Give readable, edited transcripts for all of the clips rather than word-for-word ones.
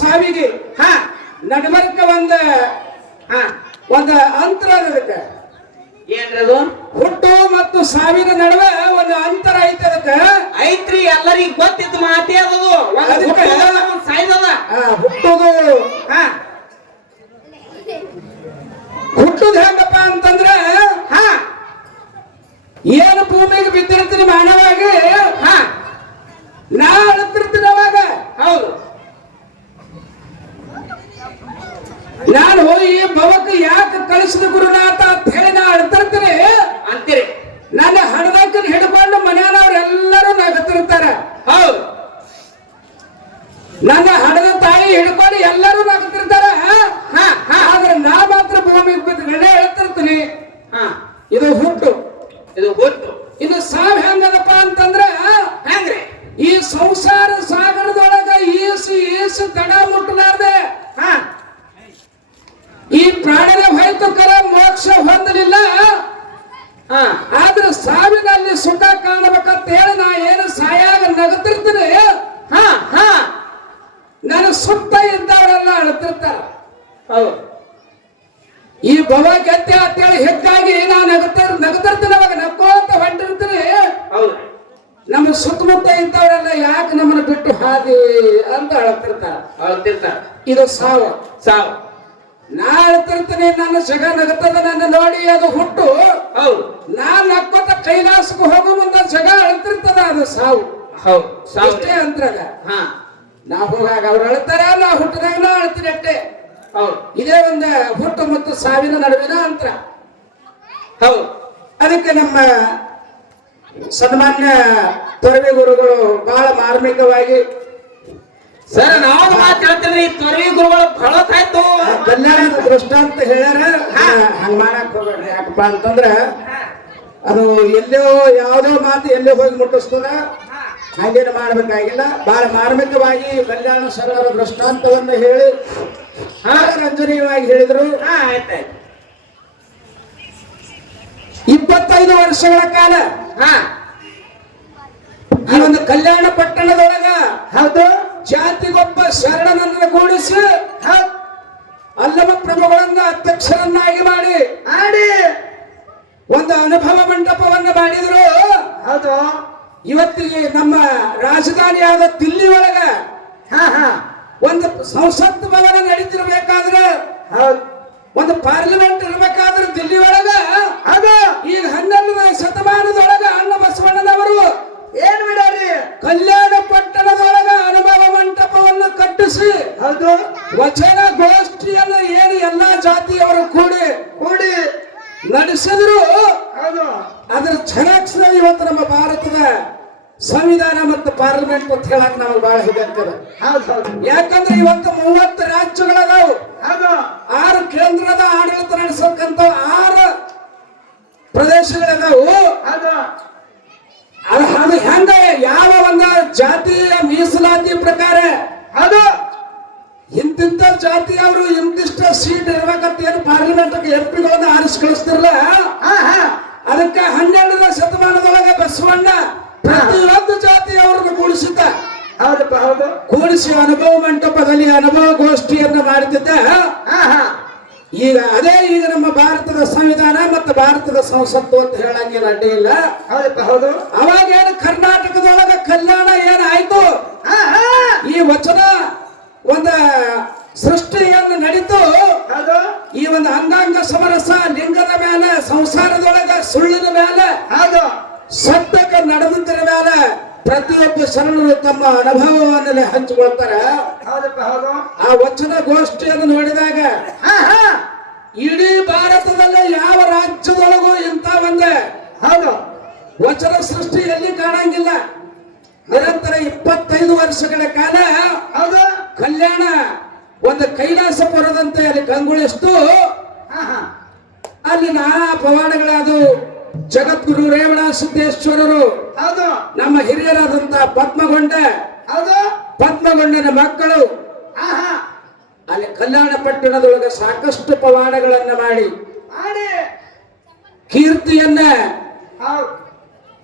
ಸಾವಿಗೆ ಹಾ ನಡಬರ್ಕ ಹಾ ಒಂದ ಅಂತರ ಅದಕ್ಕೆ ಏನ್ರದು ಹುಟ್ಟು ಮತ್ತು ಸಾವಿನ ನಡುವೆ ಒಂದು ಅಂತರ ಐತೆ ಅದಕ್ಕೆ ಐತ್ರಿ ಎಲ್ಲರಿಗೂ ಗೊತ್ತಿತ್ತು ಮಾತೇ ಅದು ಸಾಯ್ದದ ಹುಟ್ಟುದು ಹಾ ಹುಟ್ಟುದು ಹೆಂಗಪ್ಪ ಅಂತಂದ್ರೆ ಹಾ ಏನು ಭೂಮಿಗೆ ಬಿದ್ದಿರ್ತೀನಿ ಮಾನವಾಗಿ ಹಾ ನಾ ಅಳ್ತಿರ್ತೀನಿ ಅವಾಗ ಹೌದು ನಾನು ಈ ಭವಕ್ಕೆ ಯಾಕೆ ಕಳಿಸಿದ ಗುರುನಾಥ ಅಂತ ಹೇಳಿ ನಾ ಅಳ್ತಿರ್ತೀನಿ ಅಂತೀರಿ ನನ್ನ ಹಣದಕ್ಕನ್ನು ಹಿಡ್ಕೊಂಡು ಮನೆಯವ್ರೆಲ್ಲರೂ ನಗತಿರ್ತಾರೆ ಹೌದು ನನ್ನ ಹಣದ ತಾಯಿ ಹಿಡ್ಕೊಂಡು ಎಲ್ಲರೂ ನಗತಿರ್ತಾರೆ ಆದ್ರೆ ನಾ ಮಾತ್ರ ಭೂಮಿಗೆ ಬಿದ್ದು ಹೇಳ್ತಿರ್ತೀನಿ ಇದು ಹುಟ್ಟು ಇದು ಸಾವ್ ಹೆಂಗದಪ್ಪ ಅಂತಂದ್ರೆ ಹೆಂಗ್ರಿ ಈ ಸಂಸಾರ ಸಾಗರದೊಳಗ ಈಸು ತಡ ಮುಟ್ಟಲಾರ್ದೆ ಈ ಪ್ರಾಣದ ಹೊಯ್ತುಕರ ಮೋಕ್ಷ ಹೊಂದಲಿಲ್ಲ ಆದ್ರೆ ಸಾವಿನಲ್ಲಿ ಸುಖ ಕಾಣಬೇಕಂತ ಹೇಳಿ ನಾ ಏನು ಸಾಯಾಗ ನಗತಿರ್ತೀನಿ ನನ್ನ ಸುತ್ತ ಇದ್ದವರೆಲ್ಲ ಅಳ್ತಿರ್ತಾರ ಈ ಭವ ಗೆದ್ದೆ ಅಂತೇಳಿ ಹೆಚ್ಚಾಗಿ ನಾ ನಗತಿರ್ತೀನಿ ಅವಾಗ ನಕ್ಕೋತ ಹೊಂಟಿರ್ತೀನಿ ನಮ್ಮ ಸುತ್ತಮುತ್ತ ಇದ್ದವರೆಲ್ಲ ಯಾಕೆ ನಮ್ಮನ್ನ ಬಿಟ್ಟು ಹಾದಿ ಅಂತ ಅಳ್ತಿರ್ತಾರ ಇದು ಸಾವು ನಾ ಅಳ್ತಿರ್ತೀನಿ ನನ್ನ ಜಗ ನಗತದ ನನ್ನ ನೋಡಿ ಅದು ಹುಟ್ಟು ನಾ ನಕ್ಕೋತ ಕೈಲಾಸಕ್ಕೆ ಹೋಗೋ ಮುಂದ ಜಗ ಅಳ್ತಿರ್ತದ ಅದು ಸಾವು ಅಷ್ಟೇ ಅಂತರದ ನಾ ಹೋಗಾಗ ಅವ್ರು ಅಳ್ತಾರ ನಾ ಹುಟ್ಟಿದಾಗ ನಾ ಅಳ್ತೀನಿ ಅಷ್ಟೇ ಇದೇ ಒಂದು ಹುಟ್ಟು ಮತ್ತು ಸಾವಿನ ನಡುವಿನ ಅಂತರ ಅದಕ್ಕೆ ನಮ್ಮ ಸನ್ಮಾನ್ಯ ತೊರವಿ ಗುರುಗಳು ಬಹಳ ಮಾರ್ಮಿಕವಾಗಿ ಸರ್ ನಾವು ಮಾತು ಹೇಳ್ತೀವಿ ತೊರವಿ ಗುರುಗಳು ಬಹಳತ್ತಾಯ್ತು ಕಲ್ಯಾಣದ ದೃಷ್ಟಾಂತ ಹೇಳ್ಯಾರ ಹಂಗ ಮಾಡಕ್ ಹೋಗ್ಬೇಡ್ರಿ ಯಾಕಪ್ಪ ಅಂತಂದ್ರ ಅದು ಎಲ್ಲೋ ಯಾವ್ದೋ ಮಾತು ಎಲ್ಲೋ ಹೋಗಿ ಮುಟ್ಟಿಸ್ತದ ಹಾಗೇನು ಮಾಡ್ಬೇಕಾಗಿಲ್ಲ ಬಹಳ ಮಾರ್ಮಿಕವಾಗಿ ಕಲ್ಯಾಣ ಸರಳರ ದೃಷ್ಟಾಂತವನ್ನು ಹೇಳಿ ರಂಜನೀಯವಾಗಿ ಹೇಳಿದ್ರು 25 ವರ್ಷಗಳ ಕಾಲ ಈ ಒಂದು ಕಲ್ಯಾಣ ಪಟ್ಟಣದೊಳಗ ಹೌದು ಜಾತಿಗೊಬ್ಬ ಶರಣನನ್ನು ಕೂಡಿಸಿ ಅಲ್ಲಮ ಪ್ರಭುಗಳನ್ನ ಅಧ್ಯಕ್ಷರನ್ನಾಗಿ ಮಾಡಿ ಒಂದು ಅನುಭವ ಮಂಟಪವನ್ನು ಮಾಡಿದ್ರು ಹೌದು ಇವತ್ತಿಗೆ ನಮ್ಮ ರಾಜಧಾನಿಯಾದ ದಿಲ್ಲಿ ಒಳಗ ಒಂದು ಸಂಸತ್ ಭವನ ನಡೀತಿರ್ಬೇಕಾದ್ರೆ ಒಂದು ಪಾರ್ಲಿಮೆಂಟ್ ಇರ್ಬೇಕಾದ್ರೆ ದಿಲ್ಲಿ ಒಳಗ ಈಗ 11ನೇ ಶತಮಾನದೊಳಗ ಅಣ್ಣ ಬಸವಣ್ಣನವರು ಏನ್ ಬಿಡಾರಿ ಕಲ್ಯಾಣ ಪಟ್ಟಣದೊಳಗ ಅನುಭವ ಮಂಟಪವನ್ನು ಕಟ್ಟಿಸಿ ಹೌದು ವಚನ ಗೋಷ್ಠಿಯನ್ನು ಏನು ಎಲ್ಲಾ ಜಾತಿಯವರು ಕೂಡಿ ನಡೆಸಿದ್ರು ಅದರ ಝರಾಕ್ಸ್ ಇವತ್ತು ನಮ್ಮ ಭಾರತದ ಸಂವಿಧಾನ ಮತ್ತು ಪಾರ್ಲಿಮೆಂಟ್ ಅಂತ ಹೇಳಕ್ ನಮಗೆ ಬಹಳ ಹಿಡಿತದೆ ಯಾಕಂದ್ರೆ ಇವತ್ತು 30 ರಾಜ್ಯಗಳದಾವು 6 ಕೇಂದ್ರದ ಆಡಳಿತ ನಡೆಸಕ್ಕಂತ 6 ಪ್ರದೇಶಗಳದಾವು ಅದು ಹೆಂಗ ಯಾವ ಒಂದು ಜಾತಿಯ ಮೀಸಲಾತಿ ಪ್ರಕಾರ ಅದು ಇಂತಿಂತ ಜಾತಿಯವರು ಇಂತಿಷ್ಟ ಸೀಟ್ ಇರ್ಬೇಕಂತ ಏನು ಪಾರ್ಲಿಮೆಂಟ್ ಎಂಪಿಗಳನ್ನ ಆರಿಸಿ ಕಳಿಸ್ತಿರಲ್ಲ ಅದಕ್ಕೆ 12ನೇ ಶತಮಾನದೊಳಗೆ ಬಸವಣ್ಣ ಪ್ರತಿಯೊಂದು ಜಾತಿಯವ್ರನ್ನು ಕೂಡಿಸಿದ್ದ ಕೂಡಿಸಿ ಅನುಭವ ಮಂಟಪದಲ್ಲಿ ಅನುಭವ ಗೋಷ್ಠಿಯನ್ನು ಮಾಡುತ್ತಿದ್ದ ಈಗ ನಮ್ಮ ಭಾರತದ ಸಂವಿಧಾನ ಮತ್ತು ಭಾರತದ ಸಂಸತ್ತು ಅಂತ ಹೇಳಂಗೇನು ಅಡ್ಡಿ ಇಲ್ಲ ಅವಾಗ ಏನು ಕರ್ನಾಟಕದೊಳಗ ಕಲ್ಯಾಣ ಏನಾಯ್ತು ಈ ವಚನ ಒಂದು ಸೃಷ್ಟಿಯನ್ನು ನಡೀತು ಈ ಒಂದು ಅಂಗಾಂಗ ಸಮರಸ ಲಿಂಗದ ಮೇಲೆ ಸಂಸಾರದೊಳಗ ಸುಳ್ಳಿನ ಮೇಲೆ ಸತ್ಯಕ ನಡೆದಿದ್ದರ ಮೇಲೆ ಪ್ರತಿಯೊಬ್ಬ ಶರಣರು ತಮ್ಮ ಅನುಭವವನ್ನೆಲ್ಲ ಹಂಚಿಕೊಳ್ತಾರೆ ಆ ವಚನ ಗೋಷ್ಠಿಯನ್ನು ನೋಡಿದಾಗ ಇಡೀ ಭಾರತದಲ್ಲೇ ಯಾವ ರಾಜ್ಯದೊಳಗೂ ಇಂಥ ಒಂದೇ ವಚನ ಸೃಷ್ಟಿ ಎಲ್ಲಿ ಕಾಣಂಗಿಲ್ಲ ನಿರಂತರ 25 ವರ್ಷಗಳ ಕಾಲ ಕಲ್ಯಾಣ ಒಂದು ಕೈಲಾಸಪುರದಂತೆ ಅಲ್ಲಿ ಕಂಗೊಳಿಸ್ತು ಅಲ್ಲಿ ನಾನಾ ಪವಾಡಗಳಾದವು ಜಗದ್ಗುರು ರೇವಣ ಸಿದ್ದೇಶ್ವರರು ನಮ್ಮ ಹಿರಿಯರಾದಂತ ಪದ್ಮಗೊಂಡನ ಮಕ್ಕಳು ಅಲ್ಲಿ ಕಲ್ಯಾಣ ಪಟ್ಟಣದೊಳಗೆ ಸಾಕಷ್ಟು ಪವಾಡಗಳನ್ನ ಮಾಡಿ ಕೀರ್ತಿಯನ್ನ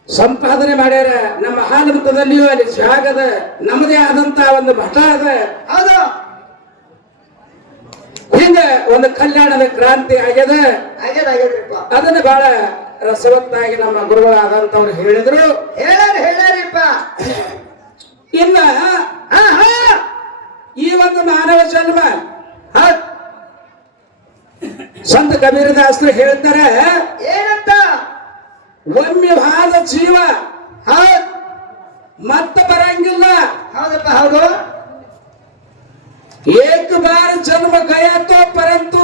ಸಂಪಾದನೆ ಮಾಡ್ಯಾರ. ನಮ್ಮ ಹಾಲಮತದಲ್ಲಿಯೂ ಅಲ್ಲಿ ಜಾಗದ ನಮ್ಮದೇ ಆದಂತ ಒಂದು ಮಠ ಅದ. ಹಿಂಗ ಒಂದು ಕಲ್ಯಾಣದ ಕ್ರಾಂತಿ ಆಗ್ಯದ. ಆಗ್ಯದ್ರಿಪ್ಪ. ಅದನ್ನ ಬಹಳ ರಸವತ್ತಾಗಿ ನಮ್ಮ ಗುರುಗಳಾದಂತವ್ರು ಹೇಳಿದ್ರು. ಹೇಳ್ಯಾರಿಪ್ಪ. ಇನ್ನ ಈ ಒಂದು ಮಾನವ ಜನ್ಮ ಸಂತ ಕಬೀರದಾಸರು ಹೇಳ್ತಾರೆ, ಏನಂತ? ಒಮ್ಮೆ ಹಾದ ಜೀವ ಮತ್ತೆ ಬರಂಗಿಲ್ಲ. ಹೌದಪ್ಪ, ಹೌದು. एक बार जन्म गया तो परंतु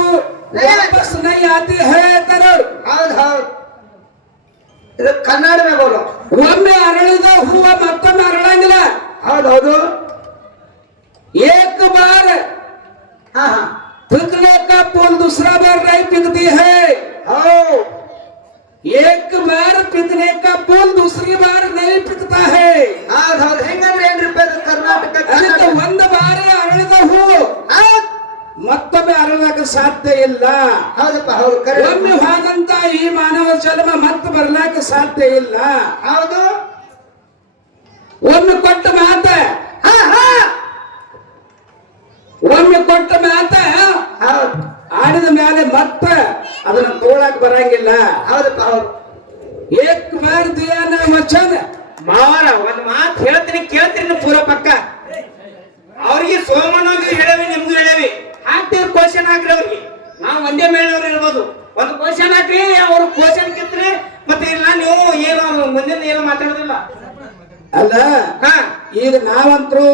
वापस नहीं आती है तरह. ಹೌದು ಹೌದು, ಇದು ಕನ್ನಡವೇ ಬೋಲು. ಒಮ್ಮೆ ಅರಳಿದ ಹೂವ ಮತ್ತೊಮ್ಮೆ ಅರಳಂಗಿಲ್ಲ. ಹೌದೌದು. एक बार ಹಾ ಹಾ, पिकने का फूल दूसरा बार नहीं पिकती है. ಹೌದು. एक बार पिकने का फूल दूसरी बार नहीं पिकता है. ಹೌದು. ಹೆಂಗಂದ್ರೆ ಏನ್ರಿಪ್ಪ ಇದು ಕರ್ನಾಟಕ? ಅದಕ್ಕೆ ಒಂದು ಬಾರಿ ಅರಳಿದ ಹೂ ಮತ್ತೊಮ್ಮೆ ಅರಳಕ್ಕೆ ಸಾಧ್ಯ ಇಲ್ಲ. ಹೌದಪ್ಪ, ಹೌದು. ಕರೆ. ಒಮ್ಮೆ ಹೋದಂತ ಈ ಮಾನವ ಜನ್ಮ ಮತ್ತೆ ಬರ್ಲಾಕ ಸಾಧ್ಯ ಇಲ್ಲ. ಹೌದು. ಒಮ್ಮೆ ಕೊಟ್ಟ ಮಾತ, ಒಮ್ಮೆ ಕೊಟ್ಟ ಮಾತ ಹೌದು. ಆಡಿದ ಮೇಲೆ ಮತ್ತೆ ಅದನ್ನ ತೋಳಕ್ ಬರಂಗಿಲ್ಲ. ಹೌದಪ್ಪ, ಹೌದು. ಏಕ್ ಬಾರ್ ದಿಯಾ ನಾ ವಚನ. ಮಾವರ ಒಂದ್ ಮಾತು ಹೇಳ್ತೀನಿ, ಕೇಳ್ತೀನಿ ಪೂರ ಪಕ್ಕ. ಅವ್ರಿಗೆ ಸೋಮಣ್ಣಗೆ ಹೇಳವಿ, ನಿಮ್ಗೂ ಹೇಳವಿ. ಹಾಕ್ತೀವಿ ಕ್ವಶನ್ ಹಾಕ್ರಿ ಅವ್ರಿಗೆ. ನಾವು ಒಂದೇ ಮೇಳವ್ರು ಇರ್ಬೋದು. ಒಂದು ಕ್ವಶನ್ ಹಾಕ್ರಿ, ಅವ್ರು ಕ್ವಶನ್ ಕಿತ್ರಿ. ಮತ್ತೆ ಇಲ್ಲ ನೀವು ಏನು ಮುಂದಿನ ಏನು ಮಾತಾಡೋದಿಲ್ಲ. ಅಲ್ಲ, ಹಾ, ಈಗ ನಾವಂತ್ರು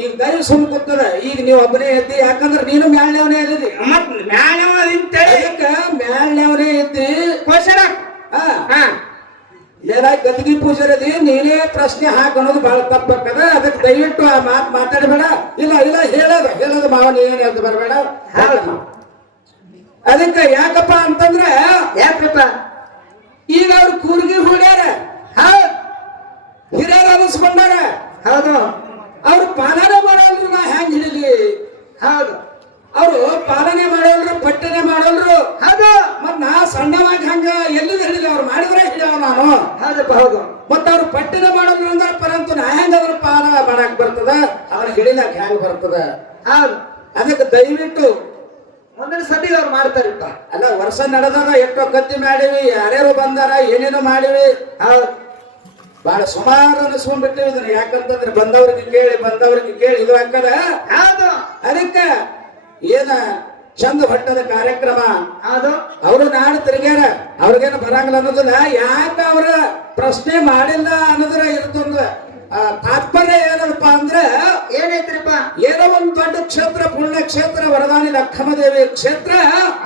ಈಗ ದೈ ಸುಮ್ ಕೂತದ. ಈಗ ನೀವು ಒಬ್ಬನೇ ಇದ್ದಿ, ಯಾಕಂದ್ರೆ ನೀನು ಮ್ಯಾಳ್ನವನೇ ಇದ್ದಿ. ಮತ್ ಮ್ಯಾಣ ಅಂತೇಳಿ ಅದಕ್ಕ ಮ್ಯಾಳ್ನವನೇ ಇದ್ದಿ. ಕ್ವಶನ್ ಹಾಕ್. ಹಾ, ಹಾ, ಏನ ಗದ್ಗಿ ಪೂಜಾರದಿ ನೀನೇ ಪ್ರಶ್ನೆ ಹಾಕ ಅನ್ನೋದು ಬಹಳ ತಪ್ಪಾಕದ. ಅದಕ್ಕೆ ದಯವಿಟ್ಟು ಆ ಮಾತು ಮಾತಾಡಬೇಡ. ಇಲ್ಲ ಇಲ್ಲ, ಹೇಳೋದು ಮಾವನ ಏನ್ ಅಂತ ಬರಬೇಡ. ಅದಕ್ಕೆ ಯಾಕಪ್ಪ ಅಂತಂದ್ರೆ, ಯಾಕ್ರಿಪ್ಪ? ಈಗ ಅವ್ರು ಕೂರ್ಗಿ ಹುಡ್ಯಾರ, ಹೌದು ಹಿರಿಯರು ಅನಿಸ್ಕೊಂಡಾರ. ಹೌದು ಅವ್ರು ಪಾಲನೆ ಮಾಡೋಲ್ರು, ನಾ ಹೆಂಗ್ ಹಿಡಿಲಿ? ಹೌದು ಅವರು ಪಾಲನೆ ಮಾಡೋಲ್ರು, ಪಟ್ಟನೆ ಮಾಡೋಲ್ರು. ಹೌದು. ಮತ್ ನಾ ಸಣ್ಣವಾಗಿ ಹಂಗ ಎಲ್ಲಿಂದ ಹಿಡಿಲಿ? ಅವ್ರು ಮಾಡಿದ್ರೆ ಹಿಡಿಯವ ನಾನು. ಹೌದಪ್ಪ, ಹೌದು. ಮತ್ತ ಅವ್ರು ಪಟ್ಟನೆ ಮಾಡೋದ್ರು ಅಂದ್ರೆ ಪರಂತು ನಾ ಹೆಂಗ ಅದ್ರ ಪಾಲ ಮಾಡಕ್ ಬರ್ತದ? ಅದನ್ನ ಹಿಡಿಲಕ್ ಹೆಂಗ್ ಬರ್ತದ? ಹೌದು. ಅದಕ್ಕೆ ದಯವಿಟ್ಟು ಮುಂದಿನ ಸತಿಗೆ ಅವ್ರು ಮಾಡ್ತಾರಿಪ್ಪ. ಅಲ್ಲ, ವರ್ಷ ನಡೆದಾಗ ಎಷ್ಟೋ ಕತ್ತಿ ಮಾಡಿವಿ, ಯಾರ್ಯಾರು ಬಂದಾರ, ಏನೇನೋ ಮಾಡಿವಿ. ಹೌದು. ಬಹಳ ಸುಮಾರು ಅನಿಸ್ಕೊಂಡ್ಬಿಟ್ಟಿವಿ ಇದನ್ನ. ಯಾಕಂತಂದ್ರೆ ಬಂದವ್ರಿಗೆ ಕೇಳಿ ಇದು ಹಾಕದ. ಹೌದು. ಅದಕ್ಕೆ ಏನ ಚಂದ ಹೊಟ್ಟದ ಕಾರ್ಯಕ್ರಮ. ಹೌದು. ಅವರು ನಾಡು ತಿರುಗ್ಯಾರ, ಅವ್ರಿಗೇನು ಬರಂಗಿಲ್ಲ ಅನ್ನೋದಿಲ್ಲ. ಯಾಕ ಅವ್ರ ಪ್ರಶ್ನೆ ಮಾಡಿಲ್ಲ ಅನ್ನೋದ್ರ ಇರ್ತಂದ ತಾತ್ಪರ್ಯ ಏನಪ್ಪ ಅಂದ್ರೆ, ಏನೈತ್ರಿಪ್ಪ? ಏನೋ ಒಂದು ದೊಡ್ಡ ಕ್ಷೇತ್ರ, ಪುಣ್ಯ ಕ್ಷೇತ್ರ, ವರದಾನಿ ಲಕ್ಕಮ್ಮದೇವಿ ಕ್ಷೇತ್ರ.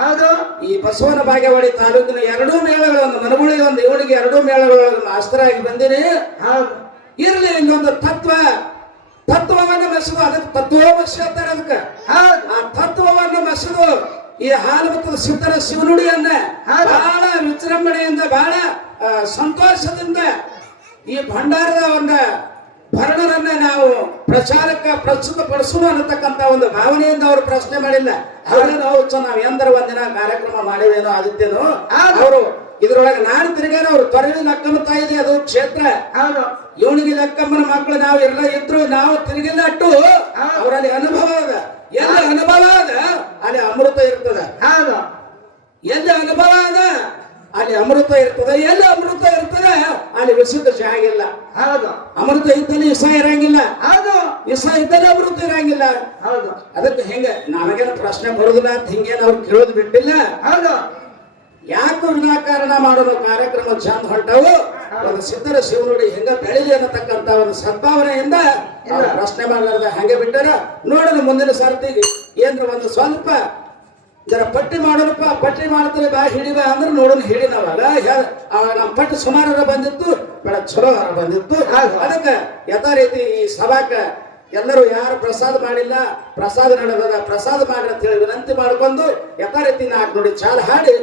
ಹೌದು. ಈ ಬಸವನ ಬಾಗೇವಾಡಿ ತಾಲೂಕಿನ ಎರಡೂ ಮೇಳಗಳು, ಒಂದು ಮನಗುಳಿ ಒಂದು ಇವಳಿಗೆ ಎರಡೂ ಮೇಳಗಳು ಮಾಸ್ತರಾಗಿ ಬಂದಿರಿ. ಹೌದು. ಇರ್ಲಿ, ಇಲ್ಲೊಂದು ತತ್ವವನ್ನು ಮೆಸದು, ಅದಕ್ಕೆ ತತ್ವಮಸಿ ಅಂತಾರೆ. ಅದಕ್ಕೆ ಹೌದು. ಆ ತತ್ವವನ್ನು ಮೆಸದು ಈ ಹಾಲು ಮತ್ತು ಸಿದ್ಧರ ಶಿವನುಡಿಯನ್ನ ಬಹಳ ವಿಜೃಂಭಣೆಯಿಂದ, ಬಹಳ ಸಂತೋಷದಿಂದ ಈ ಭಂಡಾರದ ಒಂದು ಭರಣರನ್ನ ನಾವು ಪ್ರಚಾರಕ್ಕೆ ಪ್ರಸ್ತುತ ಪಡಿಸೋಣ ಅನ್ನತಕ್ಕಂತ ಒಂದು ಭಾವನೆಯಿಂದ ಅವರು ಪ್ರಶ್ನೆ ಮಾಡಿಲ್ಲ. ಅವರೇ ನಾವು ಎಂದರ ಒಂದಿನ ಕಾರ್ಯಕ್ರಮ ಮಾಡಿವೇನೋ ಆದಿತ್ಯನೋ ಅವರು ಇದ್ರೊಳಗೆ ನಾನು ತಿರುಗಾರ. ಅವ್ರು ತೊರವಿ ಲಕ್ಕಮ್ಮ ತಾಯಿದೆ ಅದು ಕ್ಷೇತ್ರ. ಹೌದು. ಇವನಿಗೆ ಲಕ್ಕಮ್ಮನ ಮಕ್ಕಳು ನಾವು ಎಲ್ಲ ಇದ್ರು, ನಾವು ತಿರುಗಿಲ್ಲ ಅಟ್ಟು ಅವರಲ್ಲಿ ಅನುಭವ ಅದ. ಎಲ್ಲಿ ಅನುಭವ ಅದ ಅಲ್ಲಿ ಅಮೃತ ಇರ್ತದ. ಹೌದು. ಎಲ್ಲಿ ಅನುಭವ ಅದ ಅಲ್ಲಿ ಅಮೃತ ಇರ್ತದೆ. ಎಲ್ಲಿ ಅಮೃತ ಇರ್ತದೆ ಅಲ್ಲಿ ವಿಶುದ್ಧ ಜಾಗ ಇಲ್ಲ. ಹೌದು. ಅಮೃತ ಇದ್ದಲ್ಲಿ ವಿಷ ಇರಂಗಿಲ್ಲ, ಹೌದು. ವಿಷ ಇದ್ದಲ್ಲಿ ಅಮೃತ ಇರಂಗಿಲ್ಲ. ಹೌದು. ಅದಕ್ಕೆ ಹೆಂಗ ನನಗೇನು ಪ್ರಶ್ನೆ ಬರುದಿಲ್ಲ ಅಂತ ಹಿಂಗೇನು ಅವ್ರು ಕೇಳೋದು ಬಿಟ್ಟಿಲ್ಲ. ಹೌದು. ಯಾಕೆ ವಿನಾಕಾರಣ ಮಾಡೋದು ಕಾರ್ಯಕ್ರಮ ಚಂದ ಹೊಂಟವು. ಒಂದು ಸಿದ್ಧರ ಶಿವನುಡಿ ಹೆಂಗ ಬೆಳಿಲಿ ಅನ್ನತಕ್ಕಂತ ಒಂದು ಸದ್ಭಾವನೆಯಿಂದ ಅವ್ರು ಪ್ರಶ್ನೆ ಮಾಡಲಾರ್ದ ಹಂಗೆ ಬಿಟ್ಟಾರ. ನೋಡೋಣ ಮುಂದಿನ ಸರ್ತಿಗೆ ಏನ್ರ ಒಂದು ಸ್ವಲ್ಪ ಜರ ಪಟ್ಟಿ ಮಾಡೋಣಪ್ಪ, ಪಟ್ಟಿ ಮಾಡ್ತೀವಿ ಬಾ ಹಿಡಿಬಾ ಅಂದ್ರೆ ನೋಡೋಣ ಹೇಳಿದವಾಗ ನಮ್ಮ ಪಟ್ಟಿ ಸುಮಾರ ಬಂದಿತ್ತು, ಬೆಳಗ್ಗೆ ಚಲೋ ಬಂದಿತ್ತು. ಅದಕ್ಕೆ ಯಥಾ ರೀತಿ ಈ ಸಭಾಕ ಎಲ್ಲರೂ ಯಾರು ಪ್ರಸಾದ ಮಾಡಿಲ್ಲ, ಪ್ರಸಾದ ನಡೆದ ಪ್ರಸಾದ ಮಾಡ್ರಿ ಅಂತ ಹೇಳಿ ವಿನಂತಿ ಮಾಡ್ಕೊಂಡು ಯಥಾ ರೀತಿ 4 ನುಡಿ ಚಾಲ ಹಾಡಿ